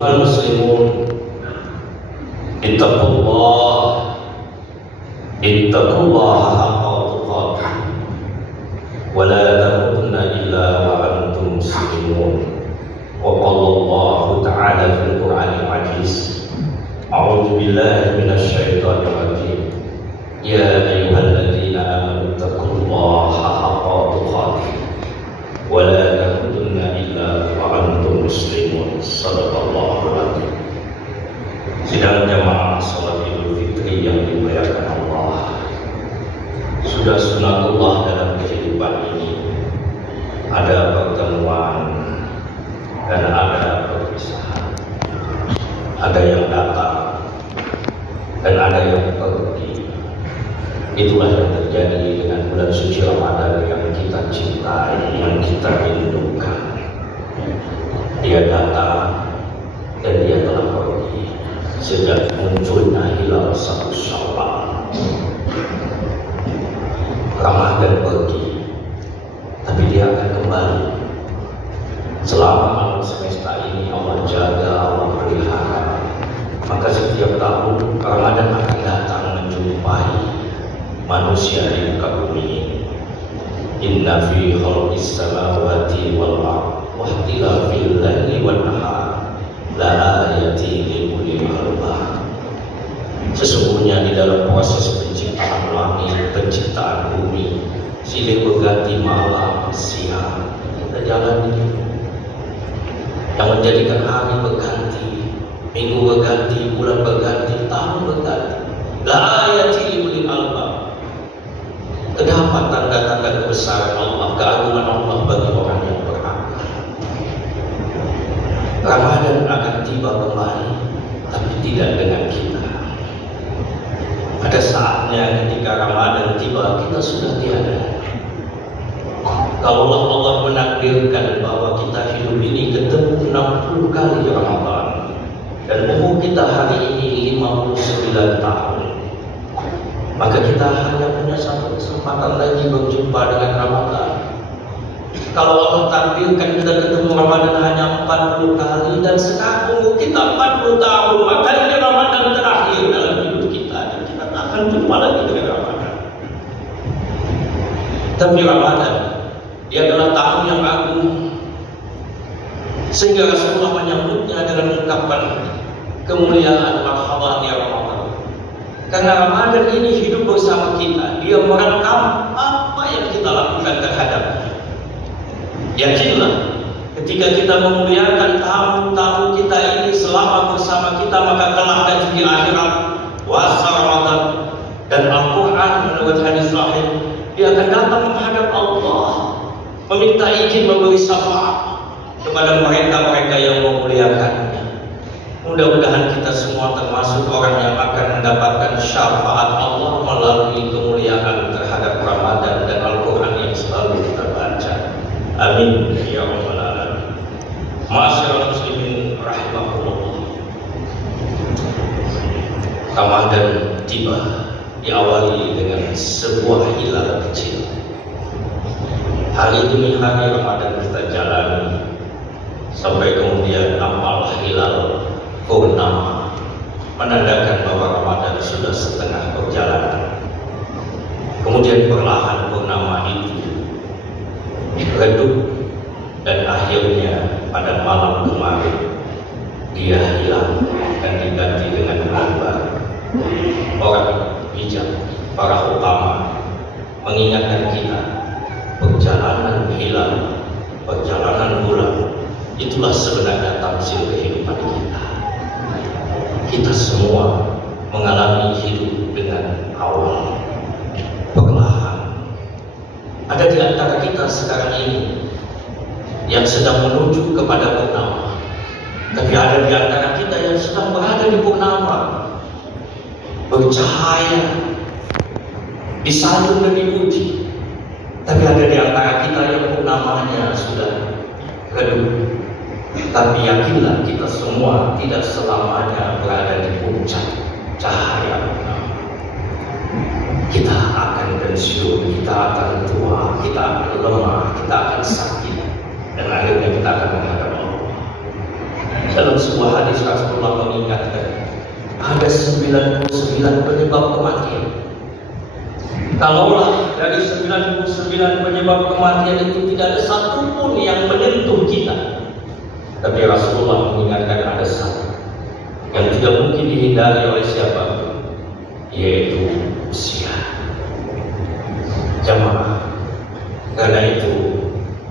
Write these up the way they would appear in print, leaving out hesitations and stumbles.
المسلمون اتقوا الله حق تقاته ولا تموتن إلا وأنتم مسلمون. وقال الله تعالى في القرآن العزيز أعوذ بالله من الشيطان الرجيم يا أيها الذين آمنوا اتقوا الله حق تقاته ولا تموتن إلا وأنتم مسlimun. Sadaqallahul adzim. Sidang jamaah salat Idul Fitri yang dimuliakan Allah, sudah sunatullah dalam kehidupan ini ada pertemuan dan ada perpisahan, ada yang datang dan ada yang pergi. Itulah yang terjadi dengan bulan suci Ramadan yang kita cintai, yang kita rindukan. Dia datang dan dia telah pergi sejak munculnya hilal 1 Syawal. Ramadan pergi, tapi dia akan kembali. Selama alam semesta ini Allah jaga, Allah pelihara, maka setiap tahun Ramadan akan datang menjumpai manusia di muka bumi. Inna fi khalqis samawati wal ardh wa ikhtilafil laili wan nahar la ayatin li ulil albab. Sesungguhnya di dalam proses penciptaan langit, penciptaan bumi, silih berganti malam, siang, kita jalan ini. Yang menjadikan hari berganti, minggu berganti, bulan berganti, tahun berganti. La ayatin li ulil albab. Terdapat tanda-tanda kebesaran Allah, keagungan Allah bagi orang yang berakal. Ramadan akan tiba kembali, tapi tidak dengan kita. Ada saatnya ketika Ramadan tiba, kita sudah tiada. Kalau Allah menakdirkan bahwa kita hidup ini ketemu 60 kali Ramadan, dan umur kita hari ini 59 tahun, maka kita hanya punya satu kesempatan lagi berjumpa dengan Ramadan. Kalau Allah takdirkan kita ketemu Ramadan hanya 40 kali, dan sekarang umur kita 40 tahun, maka ini Ramadan terakhir dalam hidup kita, dan kita tak akan jumpa lagi dengan Ramadan. Tapi Ramadan, dia adalah tahun yang agung, sehingga Rasulullah menyambutnya dengan ungkapan kemuliaan marhaban ya Ramadan. Karena Ramadan ini hidup bersama kita, dia merekam apa yang kita lakukan terhadapnya. Yakinlah, ketika kita memuliakan tamu-tamu kita ini selama bersama kita, maka kelak dan di akhirat wasa Ramadan dan Al-Quran menurut hadis sahih, dia akan datang menghadap Allah, meminta izin memberi syafaat kepada mereka-mereka yang memuliakannya. Mudah-mudahan kita semua termasuk orang yang akan mendapatkan syafaat Allah melalui kemuliaan terhadap Ramadan dan Al-Quran yang selalu kita baca. Amin ya rabbal alamin. Ma'asyiral muslimin rahimakumullah. Ramadan tiba diawali dengan sebuah hilal kecil. Hari demi hari Ramadan kita jalani sampai kemudian amal hilal purnama, menandakan bahwa Ramadan sudah setengah perjalanan. Kemudian perlahan purnama itu redup, dan akhirnya pada malam kemarin dia hilang dan diganti dengan bulan baru. Orang bijak, para ulama mengingatkan kita, perjalanan hilal, perjalanan bulan, itulah sebenarnya tamsil kehidupan kita. Kita semua mengalami hidup dengan awal, perlahan. Ada di antara kita sekarang ini yang sedang menuju kepada purnama, tapi ada di antara kita yang sedang berada di purnama, bercahaya, disanjung dan dipuji. Tapi ada di antara kita yang purnamanya sudah redup. Tapi yakinlah, kita semua tidak selamanya berada di puncak cahaya purnama. Kita akan pensiun, kita akan tua, kita akan lemah, kita akan sakit, dan akhirnya kita akan menghadap Allah. Dalam sebuah hadis Rasulullah mengingatkan ada 99 penyebab kematian. Kalaulah dari 99 penyebab kematian itu tidak ada satu pun yang menyentuh kita, tapi Rasulullah mengingatkan ada satu yang tidak mungkin dihindari oleh siapapun, yaitu usia. Jamaah, karena itu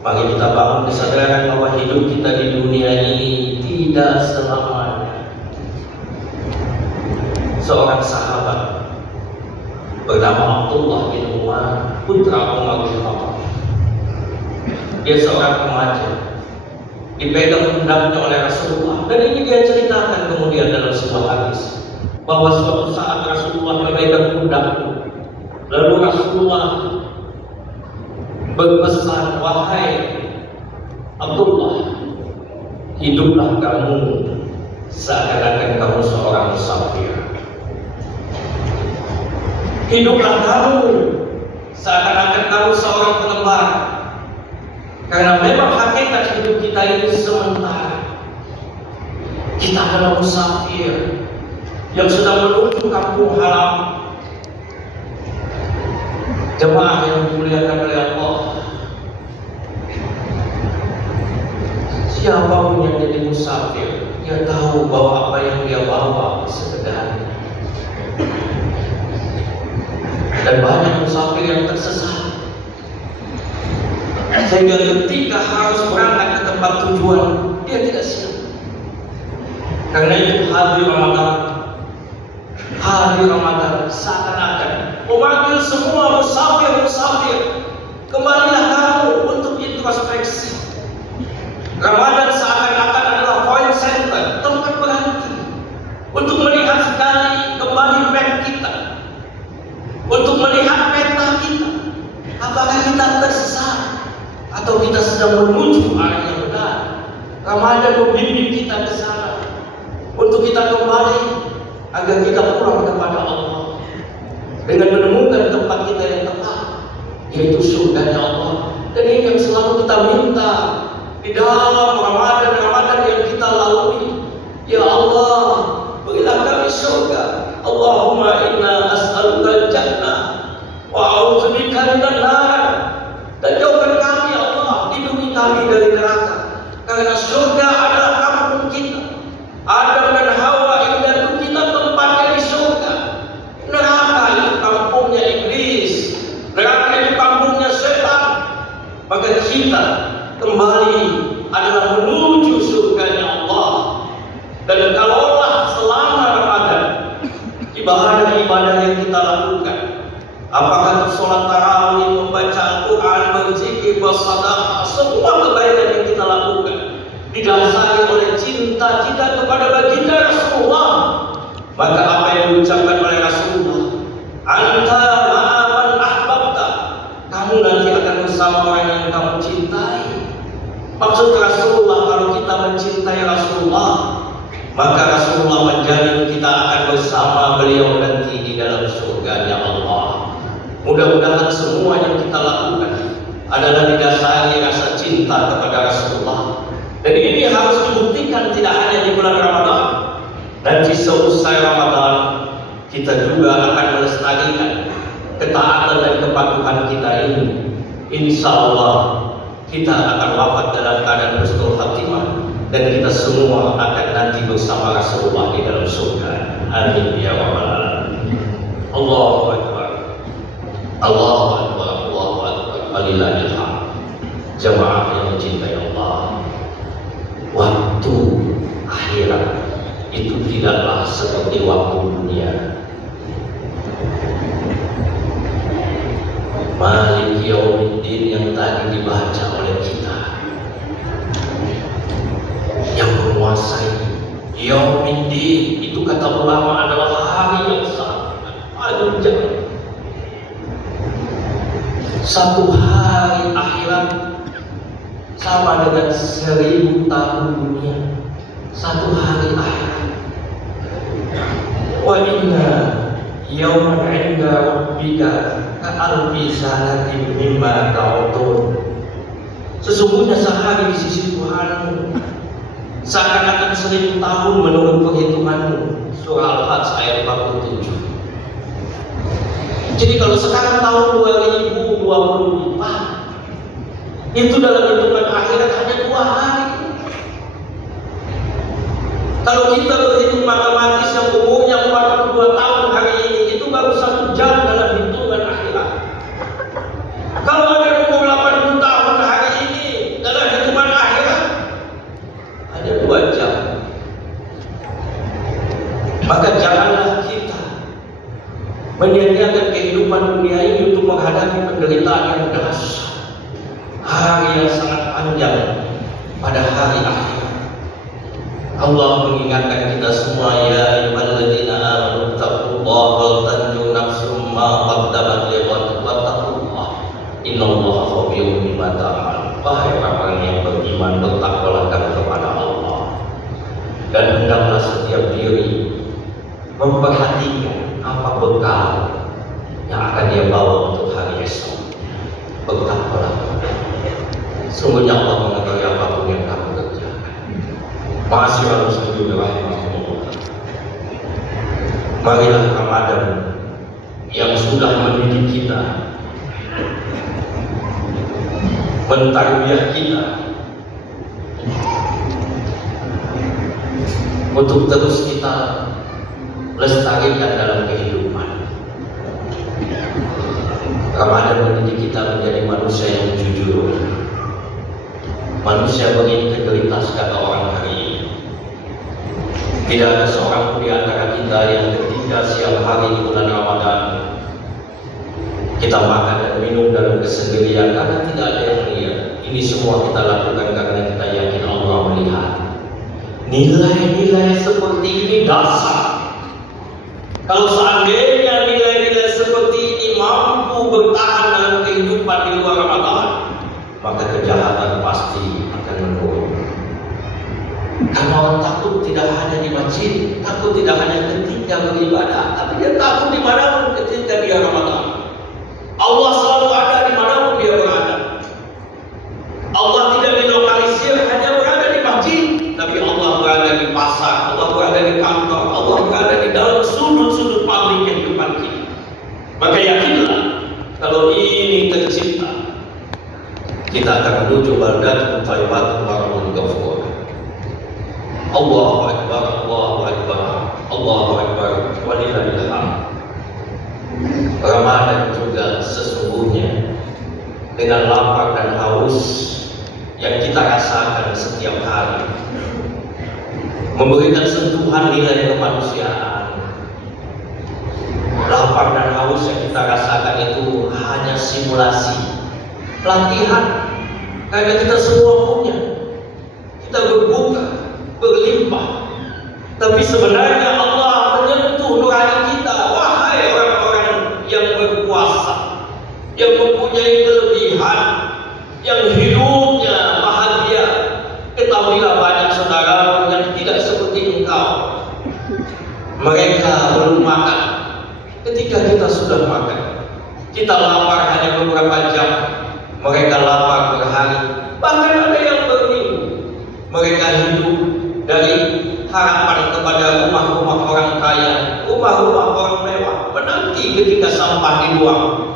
mari kita bangun kesadaran bahwa hidup kita di dunia ini tidak selamanya. Seorang sahabat bernama Abdullah bin Umar, putra Umar bin Khattab. Dia seorang remaja, dipegang pundaknya oleh Rasulullah, dan ini dia ceritakan kemudian dalam sebuah hadis bahwa suatu saat Rasulullah memegang pundaknya, lalu Rasulullah berpesan, wahai Abdullah, hiduplah kamu seakan-akan kamu seorang musafir. Hiduplah kamu seakan-akan kamu seorang pengembara. Karena memang hakikat hidup kita ini sementara. Kita adalah musafir yang sedang menuju kampung halaman. Jemaah yang dimuliakan oleh Allah, siapapun yang jadi musafir, dia tahu bahwa apa yang dia bawa sebenarnya. Dan banyak musafir yang tersesat, sehingga ketika harus berangkat ke tempat tujuan, dia tidak siap. Karena itu hadir Ramadan seakan-akan memanggil semua musafir, kembalilah kamu untuk introspeksi. Ramadan seakan-akan adalah point center, tempat berhenti untuk melihat sekali kembali map kita, untuk melihat peta kita. Apakah kita tersesat atau kita sedang menuju arah yang benar? Ramadan membimbing kita ke sana untuk kita kembali agar kita pulang kepada Allah dengan menemukan tempat kita yang tepat, yaitu surga Allah. Dan ini yang selalu kita minta di dalam Ramadan yang kita lalui. Ya Allah, berilah kami surga. Allahumma inna as'alukal jannah wa a'udzubika minan nar. Dan jauhkan kami ya Allah, lindungi kami dari neraka. Karena surga adalah kampung kita. Adam dan Hawa indah kita tempatnya di surga. Neraka itu kampungnya iblis, neraka itu kampungnya setan. Maka kita kembali adalah menuju surganya Allah. Dan kalaulah selama Ramadan ibadah-ibadah yang kita lakukan, apakah itu sholat tarawih, membaca Al-Quran, berzikir, bersedekah, semua kebaikan yang kita lakukan didasari oleh cinta kita kepada baginda Rasulullah. Maka apa yang diucapkan oleh Rasulullah, anta ma'aman ahbabta, kamu nanti akan bersama orang yang kamu cintai. Maksud Rasulullah, kalau kita mencintai Rasulullah, maka Rasulullah menjamin kita akan bersama beliau nanti di dalam surganya Allah. Mudah-mudahan semua yang kita lakukan adalah didasari rasa cinta kepada Rasulullah. Dan ini harus dibuktikan tidak hanya di bulan Ramadan. Nanti seusai Ramadan kita juga akan melestarikan ketaatan dan kepatuhan kita ini. Insya Allah kita akan wafat dalam keadaan husnul khatimah, dan kita semua akan nanti bersama Rasulullah di dalam surga. Amin ya rabbal alamin. Allahu akbar, Allahu akbar, Allahu akbar, walillahil hamd. Jamaah yang mencintai Allah, waktu akhirat itu tidaklah seperti waktu dunia. Malik Yaumiddin yang tadi dibaca oleh kita, yang menguasai Yaumiddin itu kata ulama adalah hari yang sangat panjang. Satu hari akhirat sama dengan 1000 tahun dunia. Satu hari akhirat. Wa inna yawman 'inda rabbika ka'alfi sanatin mimma ta'udun. Sesungguhnya sehari di sisi Tuhanmu seakan-akan 1000 tahun menurut perhitunganmu. Surah Al-Hajj ayat 47. Jadi kalau sekarang tahun 2024, itu dalam hitungan akhirat hanya 2 hari. Kalau kita berhitung matematis yang umurnya 42 tahun hari ini, itu baru 1 jam dalam hitungan akhirat. Kalau ada yang umur 80 tahun hari ini dalam hitungan akhirat, hanya 2 jam. Maka janganlah kita menyia-nyiakan kehidupan dunia ini untuk menghadapi penderitaan yang dahsyat, hari yang sangat panjang pada hari akhir. Allah mengingatkan kita semua, ya ayyuhalladzina amanu taqullaha wal tanzur nafsum ma qaddamat lighad wattaqullah innallaha khabirun bima ta'malun. Wahai orang yang beriman, bertakwalah kamu kepada Allah, dan hendaklah setiap diri memperhatikan apa bekal yang akan dia bawa untuk hari esok. Bertakwalah, sungguhnya Allah mengetahui apapun yang kamu kerjakan. Ma'asyiral muslimin rahimahumullah. Marilah Ramadan yang sudah mendidik kita, mentarbiyah kita untuk terus kita lestarikan dalam kehidupan. Ramadan mendidik kita menjadi manusia yang jujur, manusia berintegritas, kata orang hari ini. Tidak ada seorang pun di antara kita yang ketika siang hari di bulan Ramadan kita makan dan minum dalam kesendirian karena tidak ada yang melihat. Ini semua kita lakukan karena kita yakin Allah melihat. Nilai-nilai seperti ini dasar. Kalau seandainya nilai-nilai seperti ini mampu bertahan dalam kehidupan di luar Ramadan, maka kejahatan pasti akan menurun. Karena orang takut tidak hanya di masjid, takut tidak hanya ketika beribadah, tapi dia takut dimanapun ketika dia Ramadan. Allah selalu ada dimanapun dia berada. Allah tidak dilokalisir hanya berada di masjid, tapi Allah berada di pasar, Allah berada di kantor, Allah berada di dalam sudut-sudut publik kehidupan kita. Maka yakinlah, kalau ini tercipta, kita akan menuju baldatun thayyibatun warabun ghafur. Allahu Akbar, Allahu Akbar, Allahu Akbar, walillahil hamd. Ramadan juga sesungguhnya dengan lapar dan haus yang kita rasakan setiap hari, memberikan sentuhan nilai kemanusiaan. Lapar dan haus yang kita rasakan itu hanya simulasi, latihan, karena kita semua punya. Kita berbuka, berlimpah, tapi sebenarnya Allah menyentuh nurani kita. Wahai orang-orang yang berkuasa, yang mempunyai kelebihan, yang hidupnya bahagia, ketahuilah banyak saudara yang tidak seperti engkau. Mereka belum makan ketika kita sudah makan. Kita lapar hanya beberapa jam, mereka lapar berhari, bahkan ada yang berminggu. Mereka hidup dari harapan kepada rumah-rumah orang kaya, rumah-rumah orang mewah, menanti ketika sampah dibuang,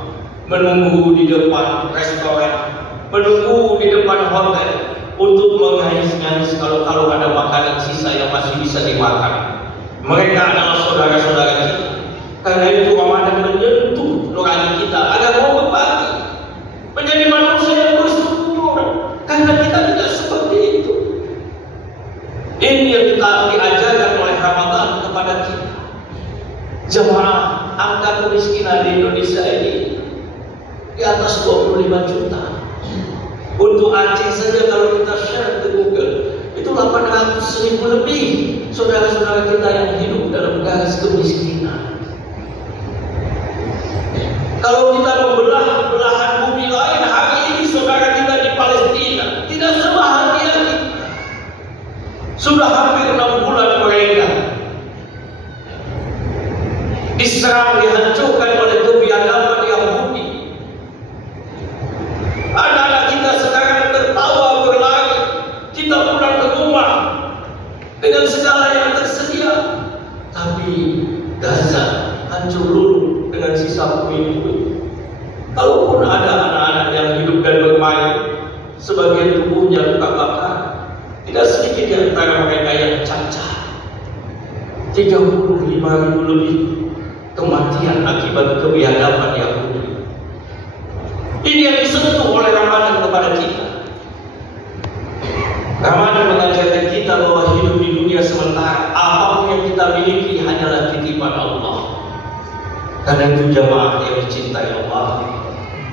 menunggu di depan restoran, menunggu di depan hotel untuk mengais-ngais kalau ada makanan sisa yang masih bisa dimakan. Mereka adalah saudara-saudara kita. Karena itu Ramadan menyentuh nurani kita agar mau berbagi, menjadi manusia yang bersyukur, karena kita tidak seperti itu. Ini yang kita diajarkan oleh Ramadan kepada kita. Jemaah, angka kemiskinan di Indonesia ini di atas 25 juta. Untuk Aceh saja kalau kita share ke Google, itu 800.000 lebih saudara-saudara kita yang hidup dalam garis kemiskinan. Kalau kita membelah belahan bumi lain, hari ini saudara kita di Palestina tidak sebahagia kita. Sudah hampir 6 bulan mereka diserang, dihancurkan oleh kebiadaban Yahudi. Anak-anak kita sekarang tertawa berlari, kita pulang ke rumah, hancur luluh dengan sisa puing-puing. Kalaupun ada anak-anak yang hidup dan bermain, sebagian tubuhnya luka bakar. Tidak sedikit di antara mereka yang cacat. 35.000 lebih kematian akibat kebiadaban Yahudi. Ini yang disentuh oleh Ramadan kepada kita. Ramadan mengajarkan kita bahwa hidup di dunia sementara, apapun yang kita miliki hanyalah titipan Allah. Karena itu jamaah yang dicintai Allah,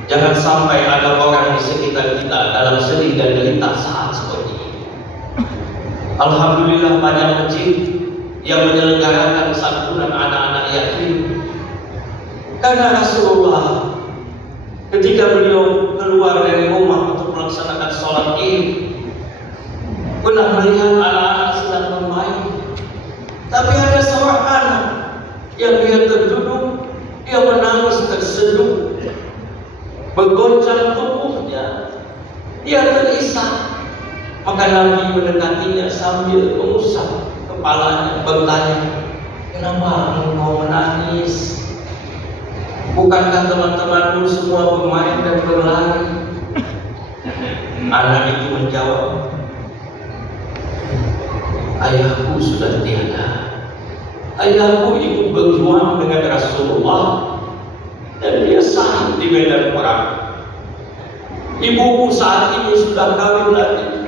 jangan sampai ada orang di sekitar kita dalam sedih dan derita saat seperti ini. Alhamdulillah banyak masjid yang menyelenggarakan santunan anak-anak yatim. Karena Rasulullah ketika beliau keluar dari rumah untuk melaksanakan sholat Id, pernah melihat anak-anak sedang bermain. Tapi ada seorang anak yang dia terduduk, dia menangis terseduh, bergoncang tubuhnya, dia terisak. Maka Nabi mendekatinya sambil mengusap kepalanya, bertanya, "Kenapa engkau menangis? Bukankah teman-temanmu semua bermain dan berlari?" Anak itu menjawab, "Ayahku sudah tiada. Ayahku ikut berjuang dengan Rasulullah dan dia sahih di medan perang. Ibuku saat ini sudah kawin lagi.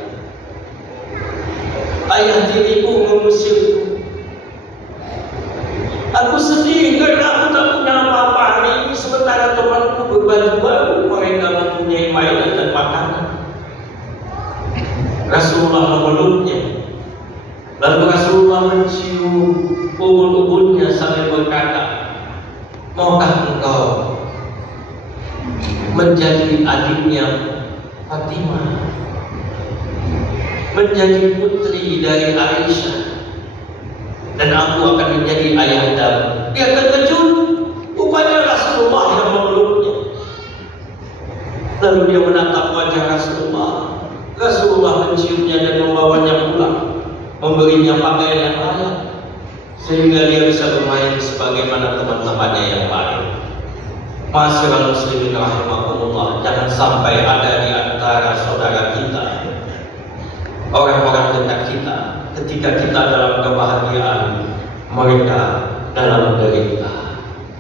Ayah tiriku mengusirku. Aku sedih karena aku tak punya apa-apa hari ini, sementara temanku berbaju baru, mereka mempunyai mainan dan makanan." Rasulullah memeluknya. Lalu Rasulullah mencium ubun-ubunnya sambil berkata, "Maukah engkau menjadi adiknya Fatimah, menjadi putri dari Aisyah, dan aku akan menjadi ayahdamu?" Dia terkejut, rupanya Rasulullah yang memeluknya. Lalu dia menatap wajah Rasulullah. Rasulullah menciumnya dan membawanya pulang, memberinya pakaian yang layak, sehingga dia bisa bermain sebagaimana teman-temannya yang lain. Ma'asyiral muslimin rahimakumullah, jangan sampai ada di antara saudara kita, orang-orang dekat kita, ketika kita dalam kebahagiaan, mereka dalam derita.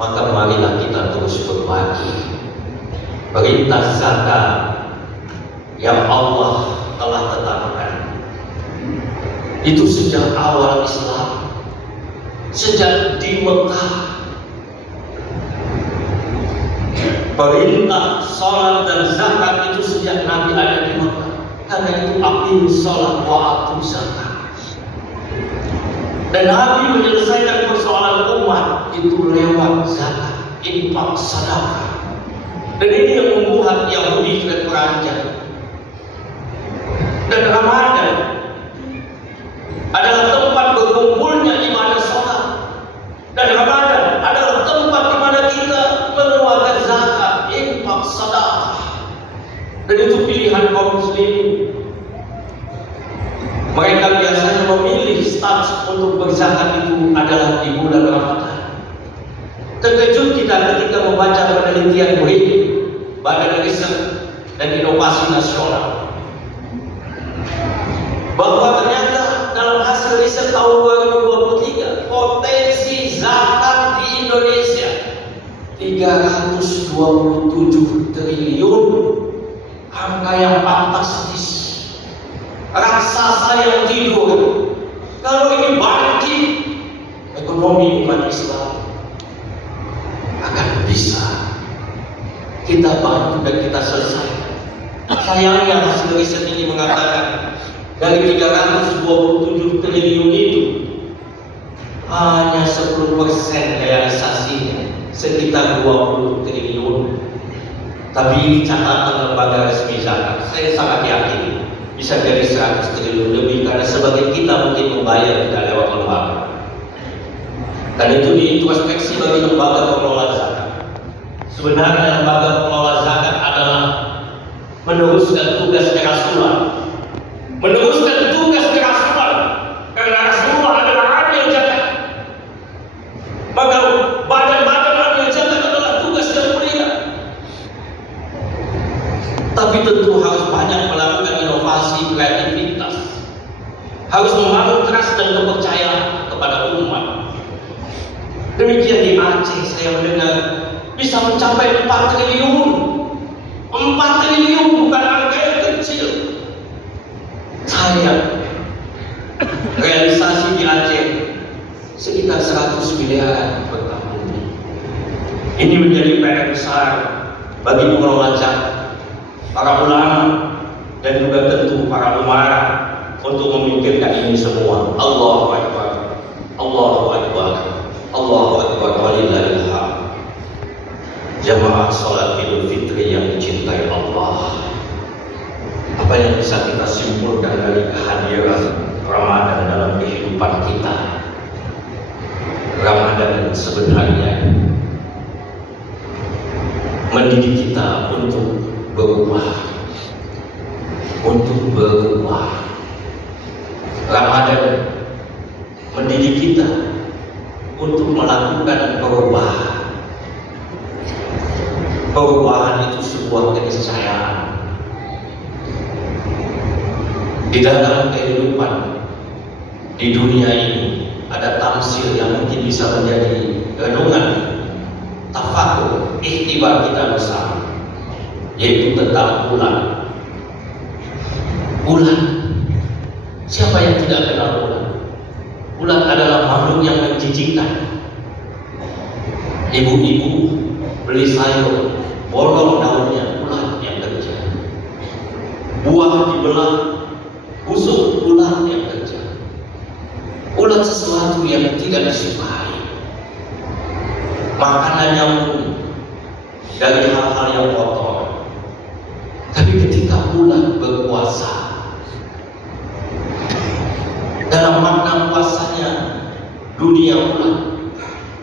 Maka marilah kita terus berbagi. Perintah zakat yang Allah telah tetapkan itu sejak awal Islam, sejak di Mekah. Perintah salat dan zakat itu sejak Nabi ada di Mekah. Karena itu aqimus salat wa atuz zakat. Dan Nabi menyelesaikan persoalan umat itu lewat zakat, infak, sedekah. Dan ini yang membuat Yahudi juga beranjak. Dan Ramadan adalah tempat berkumpulnya ibadah sholat. Dan Ramadan adalah tempat di mana kita mengeluarkan zakat, infak, sedekah. Dan itu pilihan kaum muslimin. Mereka biasanya memilih status untuk berzakat itu adalah di bulan Ramadan. Terkejut kita ketika membaca penelitian BRIN, Badan Riset dan Inovasi Nasional, bahwa ternyata dalam hasil riset tahun 2023 potensi zakat di Indonesia 327 triliun, angka yang fantastis, raksasa yang tidur. Kalau ini bangkit, ekonomi umat Islam akan bisa kita bantu dan kita selesaikan. Sayangnya hasil riset ini mengatakan dari 327 triliun itu hanya 10% realisasinya, sekitar 20 triliun. Tapi ini catatan lembaga resmi zakat. Saya sangat yakin bisa jadi 100 triliun lebih, karena sebagian kita mungkin membayar tidak lewat lembaga. Dan itu diintrospeksi bagi lembaga pengelola zakat. Sebenarnya lembaga pengelola zakat adalah meneruskan tugas kerasulan, meneruskan tugas kerasulan, karena Rasulullah adalah adil zakat. Maka badan-badan mencapai 4 triliun. 4 triliun bukan angka yang kecil. Saya realisasi di Aceh sekitar 100 miliar per tahun. Ini menjadi PR besar bagi pengelola zakat, para ulama, dan juga tentu para umara untuk memikirkan ini semua. Allahu Akbar, Allahu Akbar, Allahu Akbar, walillahil hamd. Jamaah salat Idul Fitri yang dicintai Allah, apa yang bisa kita simpulkan dari kehadiran Ramadan dalam kehidupan kita? Ramadan sebenarnya mendidik kita untuk berubah, Ramadan mendidik kita untuk melakukan perubahan. Perubahan itu sebuah keniscayaan. Di dalam kehidupan di dunia ini ada tamsil yang mungkin bisa menjadi renungan, tafakur, ikhtibar kita bersama, yaitu tentang bulan. Bulan, siapa yang tidak kenal bulan? Bulan adalah makhluk yang menjijikkan. Ibu-ibu beli sayur, bolong daunnya, ulat yang kerja. Buah dibelah, busuk, ulat yang kerja. Ulat sesuatu yang tidak disukai. Makanannya dari hal-hal yang kotor. Tapi ketika ulat berpuasa, dalam makna puasanya dunia ulat,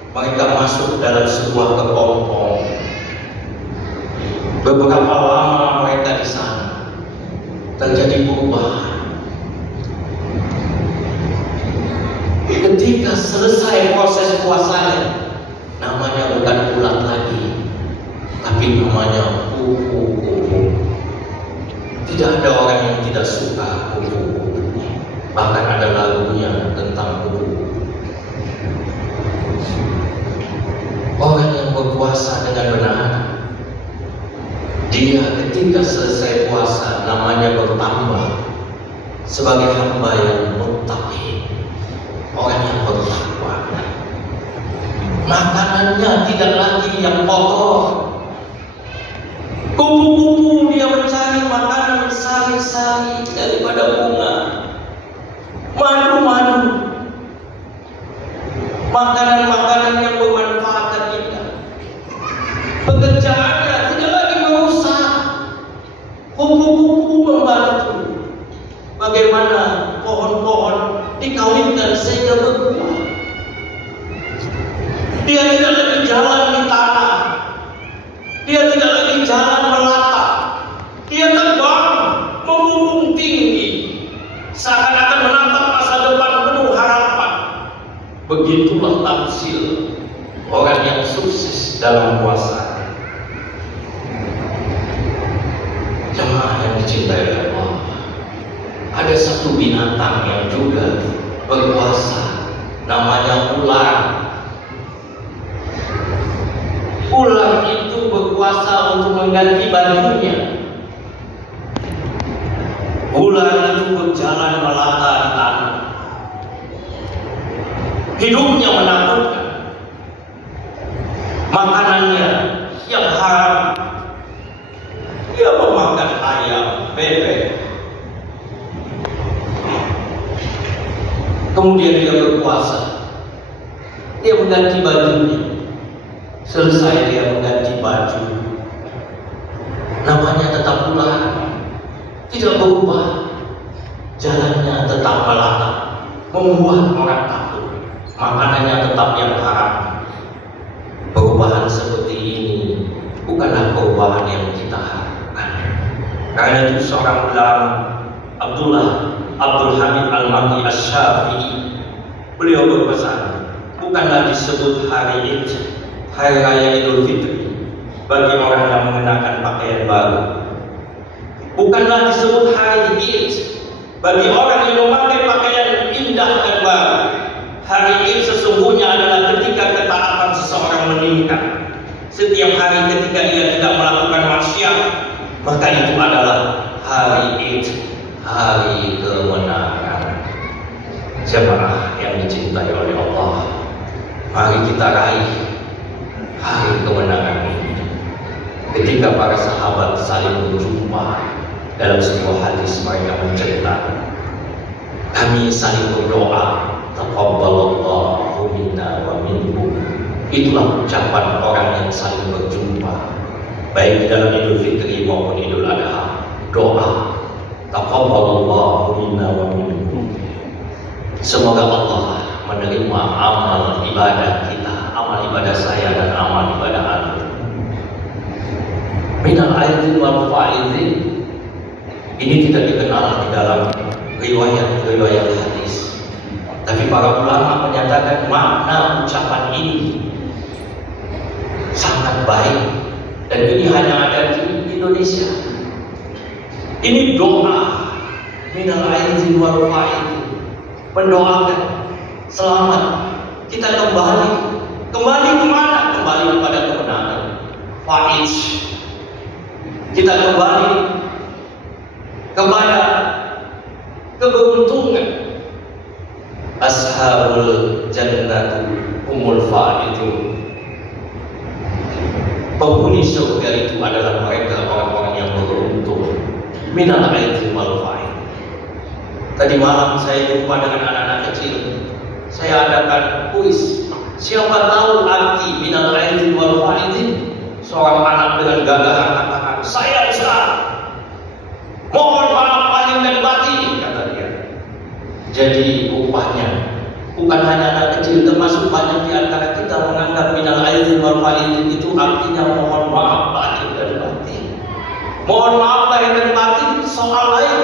mereka masuk dalam sebuah kepompong. Beberapa lama mereka di sana, terjadi perubahan. Ketika selesai proses puasanya, namanya bukan ulat lagi, tapi namanya kupu-kupu. Tidak ada orang yang tidak suka kupu-kupu. Bahkan ada lagunya tentang kupu-kupu. Orang yang berpuasa dengan benar, dia ketika selesai puasa namanya bertambah sebagai hamba yang muttaqin, orang yang bertakwa. Makanannya tidak lagi yang kotor. Kupu-kupu dia mencari makanan sari-sari daripada bunga, madu-madu, makanan-makanan yang bermanfaat dan indah. Pekerjaannya tidak lagi merusak. Kupu-kupu membantu bagaimana pohon-pohon dikawinkan sehingga berbuah. Dia tidak lagi jalan di tanah, dia tidak lagi jalan melata, dia terbang membumbung tinggi, seakan-akan menatap masa depan penuh harapan. Begitulah tamsil orang yang sukses dalam puasa. Jemaah yang dicintai Allah, ada satu binatang yang juga berpuasa, namanya ular. Ular itu berpuasa untuk mengganti bajunya. Ular itu berjalan melata di tanah. Hidupnya menakutkan. Makanannya yang haram. Dia memakan ayam, bebek. Kemudian dia berpuasa. Dia mengganti bajunya. Selesai dia mengganti baju, namanya tetap ular, tidak berubah. Jalannya tetap melata, membuat orang takut. Makanannya tetap yang haram. Perubahan seperti ini bukanlah perubahan yang kita harapkan. Karena itu seorang ulama, Abdul Hamid Al-Makki Asy-Syafi'i, beliau berpesan, bukanlah disebut hari Id, Hari Raya Idul Fitri, bagi orang yang mengenakan pakaian baru. Bukanlah disebut hari Id bagi orang yang memakai pakaian indah dan baru. Hari Id sesungguhnya adalah ketika ketaatan seseorang meningkat. Setiap setiap hari ketika ia tidak melakukan maksiat, maka itu adalah hari Id, hari kemenangan. Jemaah yang dicintai oleh Allah, mari kita raih hari kemenangan ini. Ketika para sahabat saling berjumpa, dalam sebuah hadis mereka menceritakan, kami saling berdoa, taqabbalallahu minna wa minkum. Itulah ucapan orang yang saling berjumpa, baik di dalam Idul Fitri maupun Idul Adha. Doa, taqabbalallahu minna wa minkum. Semoga Allah menerima amal ibadah kita, amal ibadah saya dan amal ibadah Anda. Minal aidin wal faizin. Ini tidak dikenal di dalam riwayat hadis, tapi para ulama menyatakan makna ucapan ini sangat baik, dan ini hanya ada di Indonesia. Ini doa minal aidin wal faizin, mendoakan selamat kita kembali kemana? Kembali kepada kemenangan. Faiz, kita kembali kepada keberuntungan. Ashabul jannah humul faizun. Penghuni surga itu adalah mereka orang-orang yang beruntung. Minal aidin wal faizin. Tadi malam saya jumpa dengan anak-anak kecil. Saya adakan kuis. Siapa tahu arti minal aidin wal faizin? Seorang anak dengan gagah katakan, saya Ustaz. Mohon maaf lahir dan batin, kata dia. Jadi rupanya bukan hanya anak kecil, termasuk banyak di antara kita menganggap minal aidin wal faizin itu artinya mohon maaf lahir dan batin. Mohon maaf lahir dan batin soal lain.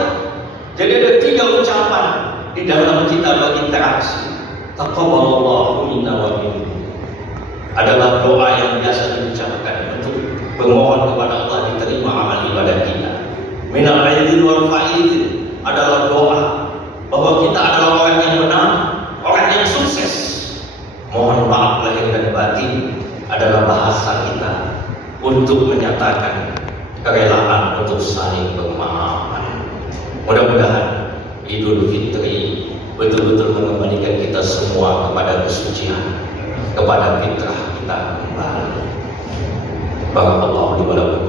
Jadi ada 3 ucapan di dalam kita berinteraksi. Taqabbalallahu minna wa minkum adalah doa yang biasa diucapkan untuk bermohon kepada Allah diterima amal ibadah kita. Minal aidin wal faizin adalah doa bahwa kita adalah orang yang menang, orang yang sukses. Mohon maaf lahir dan batin adalah bahasa kita untuk menyatakan kerelaan untuk saling bermaafan. Mudah-mudahan Idul Fitri betul-betul mengembalikan kita semua kepada kesucian, kepada fitrah kita kembali. Barakallahu li wa lakum